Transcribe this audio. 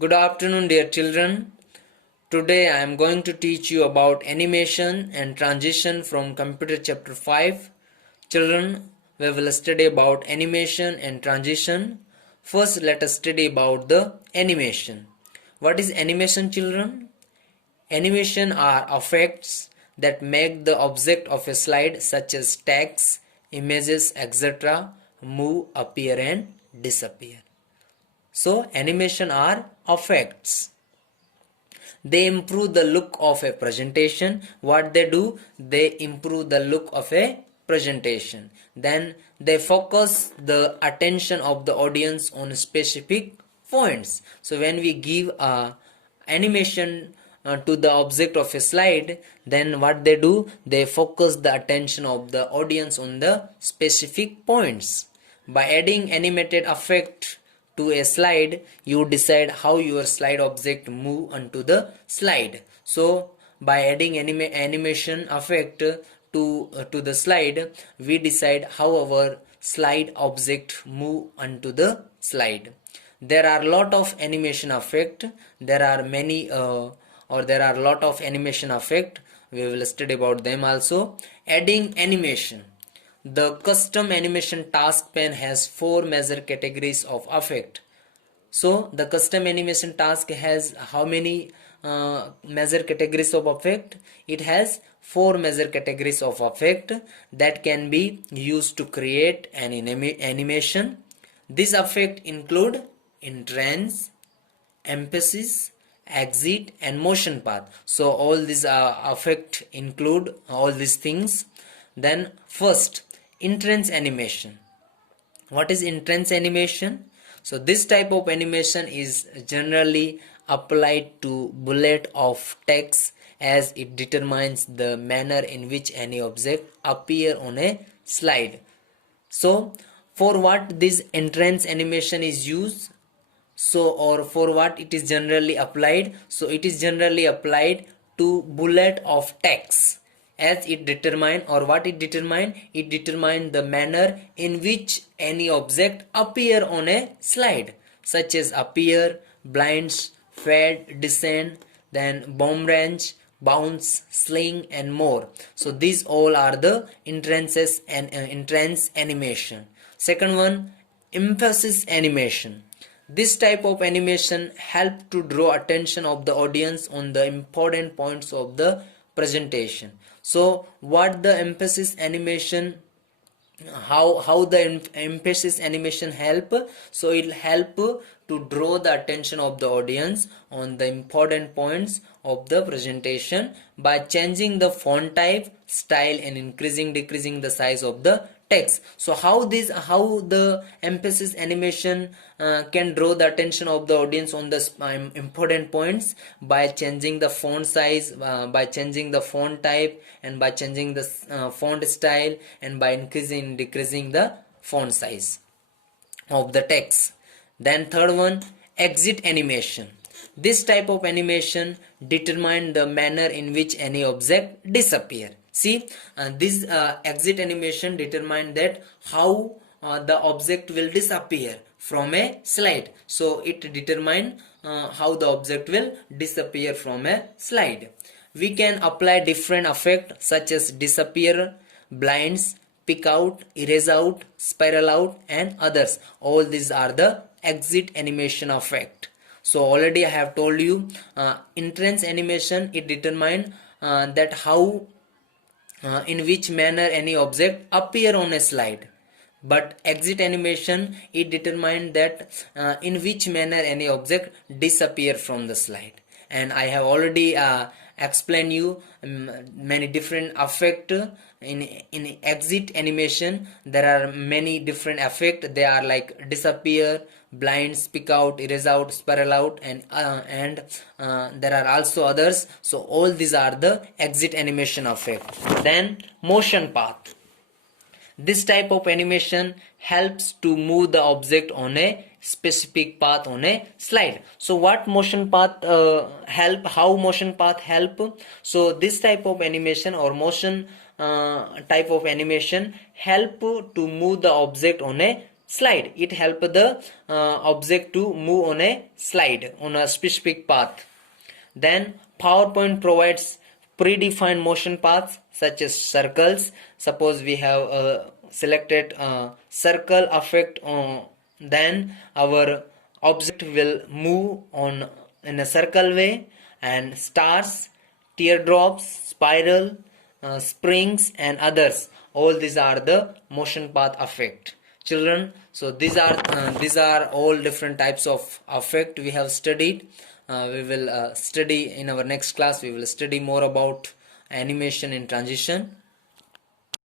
Good afternoon, dear children. Today I am going to teach you about animation and transition from Computer Chapter 5. Children, we will study about animation and transition. First, let us study about the animation. What is animation, children? Animation are effects that make the object of a slide, such as text, images, etc., move, appear, and disappear. So, animation are effects. They improve the look of a presentation. What they do, they improve the look of a presentation. Then they focus the attention of the audience on specific points. So when we give a animation to the object of a slide, then what they do, they focus the attention of the audience on the specific points. By adding animated effect to a slide, you decide how your slide object move onto the slide. So by adding animation effect to the slide, we decide how our slide object move onto the slide. There are lot of animation effect. There are many there are lot of animation effect. We will study about them also. Adding animation. The custom animation task pane has 4 major categories of effect. So the custom animation task has how many major categories of effect? It has 4 major categories of effect that can be used to create an animation. This effect include entrance, emphasis, exit, and motion path. So all these effect include all these things. Then first, entrance animation. What is entrance animation? So this type of animation is generally applied to bullet of text, as it determines the manner in which any object appear on a slide. So for what this entrance animation is used, so or for what it is generally applied, so it is generally applied to bullet of text, as it determine, or what it determine, it determine the manner in which any object appear on a slide, such as appear, blinds, fade, descend, then bomb range, bounce, sling, and more. So these all are the entrances and entrance animation. Second one, emphasis animation. This type of animation help to draw attention of the audience on the important points of the presentation. So what the emphasis animation, how the emphasis animation help? So it will help to draw the attention of the audience on the important points of the presentation by changing the font type, style, and increasing decreasing the size of the text. So how the emphasis animation can draw the attention of the audience on the important points? By changing the font size, by changing the font type, and by changing the font style, and by increasing decreasing the font size of the text. Then third one, exit animation. This type of animation determine the manner in which any object disappear. See, this exit animation determine that how the object will disappear from a slide. So it determine how the object will disappear from a slide. We can apply different effect such as disappear, blinds, pick out, erase out, spiral out, and others. All these are the exit animation effect. So already I have told you, entrance animation, it determine that how in which manner any object appear on a slide. But exit animation, it determined that in which manner any object disappear from the slide. And I have already explained you many different effect in exit animation. There are many different effect. They are like disappear, blind, speak out, erase out, spiral out, and there are also others. So all these are the exit animation effect. Then motion path. This type of animation helps to move the object on a specific path on a slide. So what motion path help? How motion path help? So this type of animation or motion type of animation help to move the object on a slide. It help the object to move on a slide on a specific path. Then PowerPoint provides predefined motion paths such as circles. Suppose we have selected circle effect, then our object will move on in a circle way, and stars, teardrops, spiral, springs and others, all these are the motion path effect. Children, so these are all different types of effect we have studied. We will study in our next class, we will study more about animation in transition.